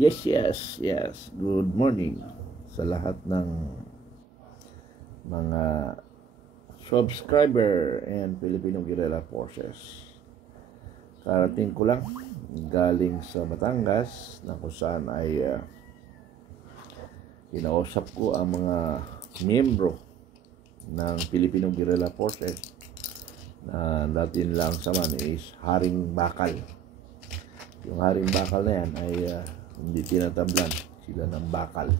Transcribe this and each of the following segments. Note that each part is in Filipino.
Yes, yes, yes. Good morning sa lahat ng mga subscriber and Filipino Guerrilla Forces. Karating ko lang galing sa Batangas na kung saan ay kinausap ko ang mga miyembro ng Filipino Guerrilla Forces na dati nilang saman is Haring Bakal. Yung Haring Bakal na yan ay hindi tinatablan sila ng bakal.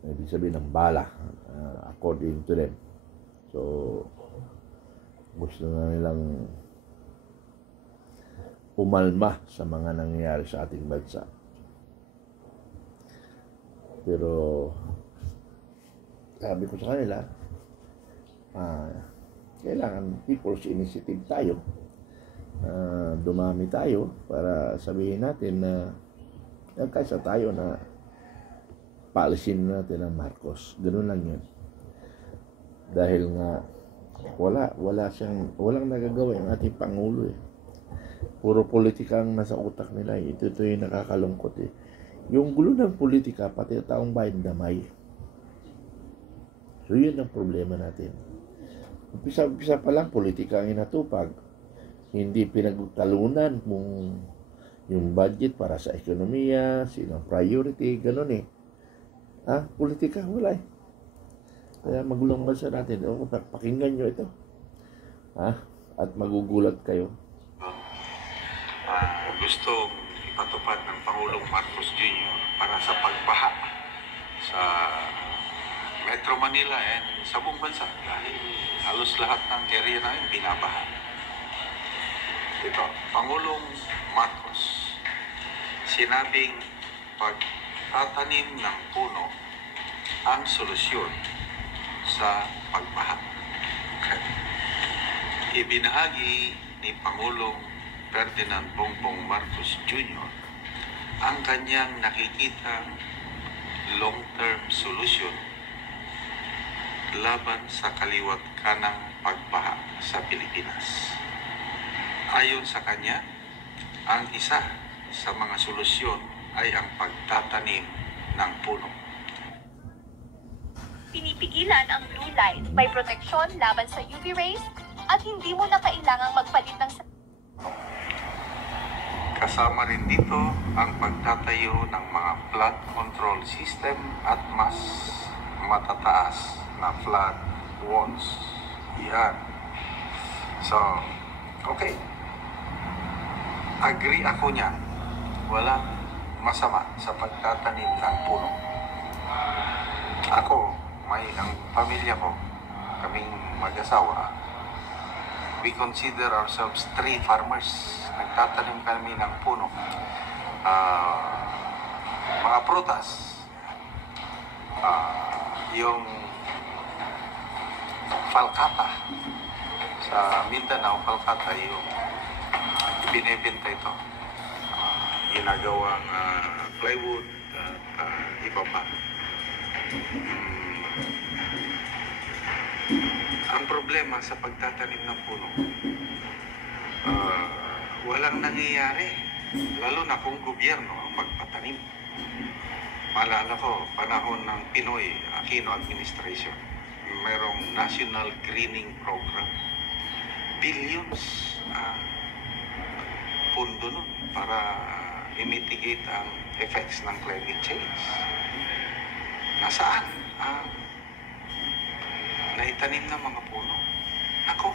Ibig sabihin ng bala, according to them. So, gusto na nilang umalma sa mga nangyayari sa ating bansa. Pero, sabi ko sa kanila, kailangan people's initiative tayo. Dumami tayo para sabihin natin na kaysa tayo na paalisin natin ang Marcos. Ganun lang yun. Dahil nga walang nagagawa yung ating Pangulo eh. Puro politika ang nasa utak nila eh. Ito yung nakakalungkot eh. Yung gulo ng politika, pati taong bayan damay. So yun ang problema natin. Umpisa pa lang politika ang inatupag. Hindi pinagtalunan kung yung budget para sa ekonomiya, sinong priority, ganun eh. Politika, wala eh. Kaya magulong bansa natin. Pakinggan nyo ito. At magugulat kayo. Gusto ipatupad ng Pangulong Marcos Jr. para sa pagbaha sa Metro Manila and sa buong bansa dahil halos lahat ng area namin binabaha. Ito, Pangulong Marcos, sinabing pagtatanim ng puno ang solusyon sa pagbaha. Ibinahagi ni Pangulong Ferdinand Bongbong Marcos Jr. ang kanyang nakikitang long-term solution laban sa kaliwat kanang pagbaha sa Pilipinas. Ayon sa kanya, ang isa sa mga solusyon ay ang pagtatanim ng puno. Pinipigilan ang blue light, may proteksyon laban sa UV rays at hindi mo na kailangang magpalit ng Kasama rin dito ang pagtatayo ng mga flood control system at mas matataas na flood walls. Yan. So, okay. Agree ako niyan. Walang masama sa pagtatanim ng puno. Ako, ang pamilya ko, kaming mag-asawa, we consider ourselves tree farmers. Nagtatanim kami ng puno. Mga prutas. Yung falcata. Sa Mindanao, falcata yung binibenta ito. Ginagawang plywood at iba pa. Ang problema sa pagtatanim ng puno, walang nangyayari, lalo na kung gobyerno ang magpatanim. Maalala ko, panahon ng Pinoy Aquino administration, mayroong National Greening Program. Billions pundo nun para i-mitigate ang effects ng climate change. Nasaan ang naitanim ng mga puno? Ako,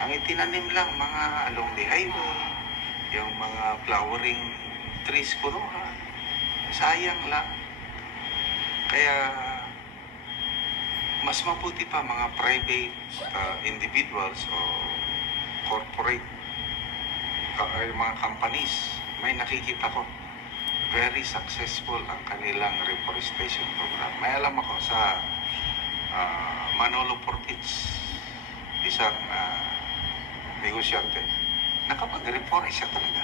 ang itinanim lang mga along the highway, yung mga flowering trees puno sayang lang. Kaya mas mabuti pa mga private individuals o corporate mga companies, may nakikita ko very successful ang kanilang reforestation program. May alam ako sa Manolo Portits, isang negosyante, nakapag-reforest siya talaga.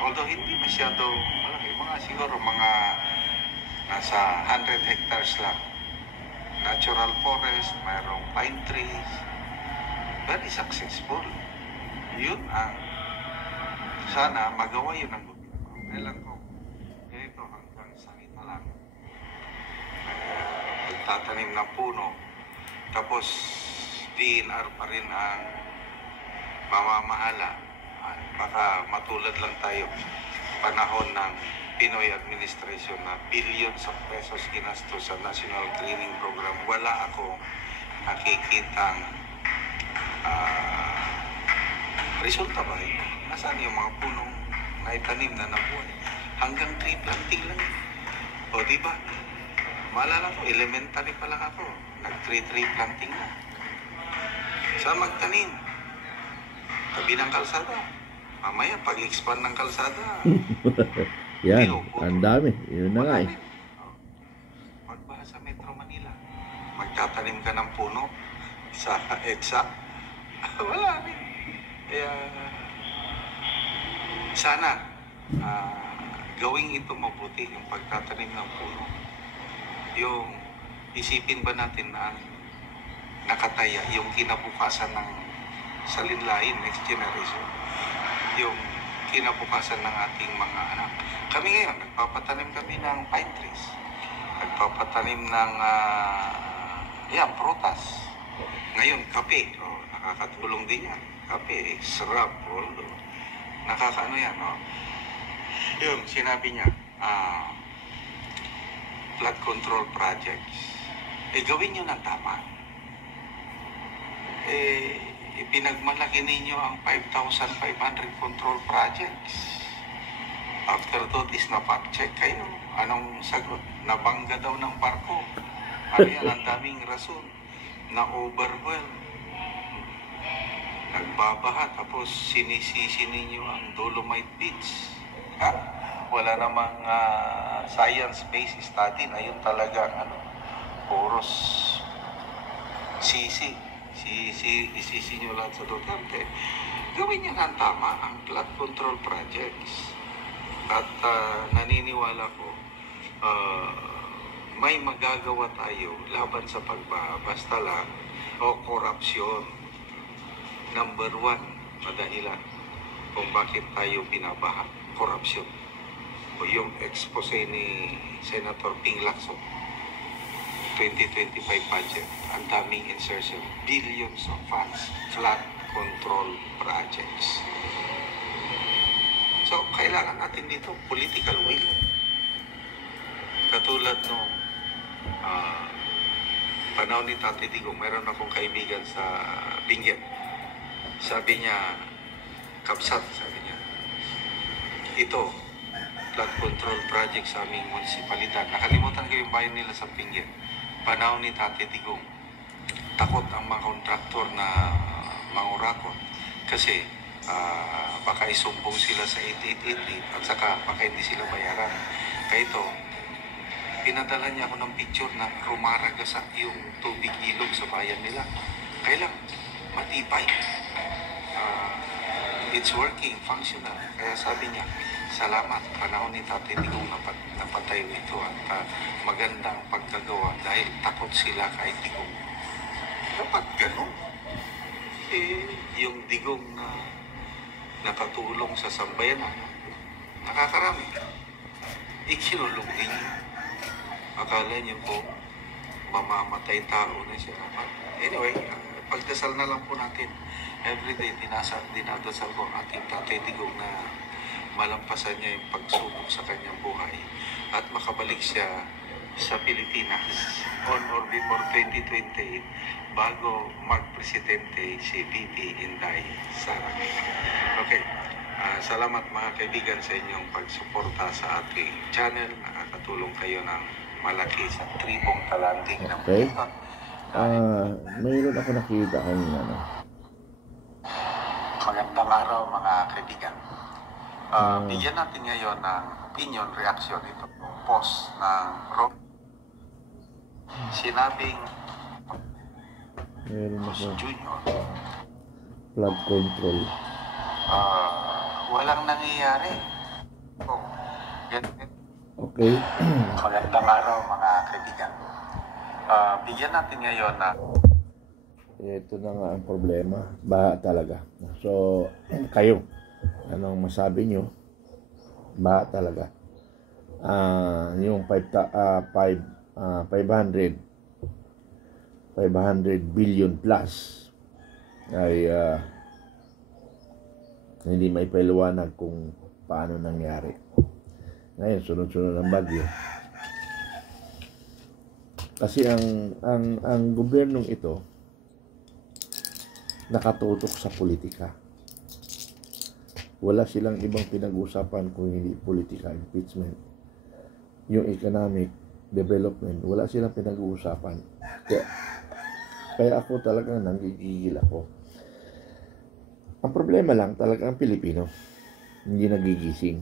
Although hindi masyado malaki, mga siguro mga nasa 100 hectares lang. Natural forest, mayroong pine trees, very successful. Yun ang sana magawa yun ng Kailan ko, ganito hanggang salita lang. Nagtatanim ng puno, tapos DNR pa rin ang mamamahala. Baka matulad lang tayo panahon ng Pinoy administration na billions of pesos ginastos sa National Cleaning Program. Wala ako nakikitang resulta ba? Nasaan yung mga punong naitanim na nabuhay? Hanggang tree planting lang. O diba? Maalala ko, elementary pa lang ako. Nag-tree planting na. Sa magtanim. Tabi ng kalsada. Mamaya, pag-expand ng kalsada. Yan, ang dami. Yun na nga eh. Pagbaha sa Metro Manila, magtatanim ka ng puno sa EDSA. Wala rin. Kaya, sana, gawing ito mabuti yung pagtatanim ng puno. Yung isipin ba natin na nakataya yung kinabukasan ng salinlain, next generation, yung kinabukasan ng ating mga anak. Kami ngayon, nagpapatanim kami ng pine trees. Nagpapatanim ng prutas. Ngayon, kape. Nakakatulong din yan. Kape, sarap. Nakakaano yan. Yung sinabi niya, flood control projects. Gawin nyo ng tama. Pinagmalaki ninyo ang 5,500 control projects. After that is na-fact-check kayo. Anong sagot? Nabangga daw ng barko. Ano yan? Ang daming rason. Na-overwhelm. Nagbabaha. Tapos sinisisi ninyo ang Dolomite Beach. Wala namang science-based study na yun talagang puros isisi nyo lahat sa Duterte. Gawin nyo ng tama ang flood control projects. At naniniwala ko, may magagawa tayo laban sa pagbaha. Basta lang, korupsyon. Number 1 na dahilan kung bakit tayo binabaha. Korupsyon. O yung expose ni Senator Ping Lacson, 2025 budget, ang daming insertion, billions of funds, flood control projects. So, kailangan natin dito political will. Katulad nung panahon ni Tatay Digong, mayroon akong kaibigan sa Benguet. Sabi niya, Kapsat, sabi niya, ito, flood control project sa aming munisipalidad. Nakalimutan ko yung bayan nila sa Benguet. Panahon ni Tatay Digong, takot ang mga kontraktor na mangurakot kasi baka isumbong sila sa 8888 at saka baka hindi sila bayaran. Kaya ito, pinadala niya ako ng picture na rumaragasak yung tubig ilog sa bayan nila. Kailang matibay. It's working, functional. Kaya sabi niya, salamat, panahon ni Tatay Digong napatayo ito at magandang pagkagawa dahil takot sila kay Digong. Dapat ganun. Yung Digong na nakatulong sa sambayanan, nakakarami. Ikinulong din niyo. Akala niyo po, mamamatay tao na siya. Anyway, pagdasal na lang po natin. Everyday, dinadasal ko ang ating Tatay Digong na malampasan niya yung pagsubok sa kanyang buhay at makabalik siya sa Pilipinas on or before 2028 bago magpresidente si VP Inday Sara. Okay, salamat mga kaibigan sa inyong pagsuporta sa ating channel. Nakakatulong kayo ng malaki sa tribong talanding ng Okay. Mayroon ako nakita kanina. Magandang araw mga kaibigan. Bigyan natin ngayon ng opinion, reaction ito post ng Rob. Sinabing Mayroon ako Junior, flood control. walang nangyayari. Okay. Magandang araw mga kaibigan. Bigyan natin ngayon na Ito na nga ang problema. Baha talaga. So, kayo, anong masabi nyo? Baha talaga. Yung 500 billion plus ay hindi may paliwanag kung paano nangyari. Ngayon, sunod-sunod ang bagyo. Kasi ang gobyernong ito nakatutok sa politika. Wala silang ibang pinag-usapan kung hindi politika, impeachment. Yung economic development, wala silang pinag-uusapan. Kaya ako talagang nanggigigil ako. Ang problema lang talaga ang Pilipino, hindi nagigising.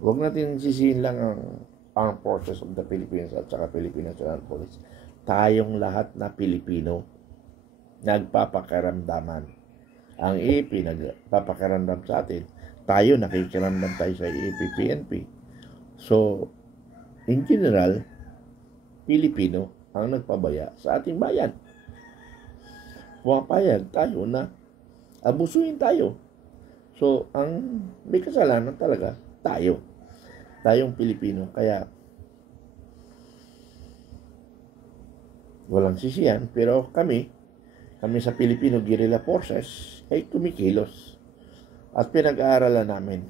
Huwag natin sisihin lang ang Armed Forces of the Philippines at saka Philippine National Police. Tayong lahat na Pilipino, nagpapakaramdaman. Ang EAP nagpapakaramdam sa atin. Tayo, nakikiramdam tayo sa EAP, PNP. So, in general, Pilipino ang nagpabaya sa ating bayan. Pumapayag tayo na abusuin tayo. So, ang may kasalanan talaga, tayo. Tayong Pilipino. Kaya, walang sisiyan. Pero kami sa Filipino Guerrilla Forces ay kumikilos. At pinag-aaralan namin.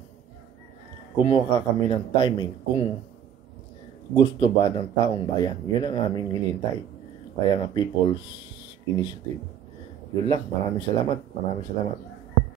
Kumuha kami ng timing kung gusto ba ng taong bayan. Yun ang aming hinintay. Kaya nga People's Initiative. Yun lang. Maraming salamat.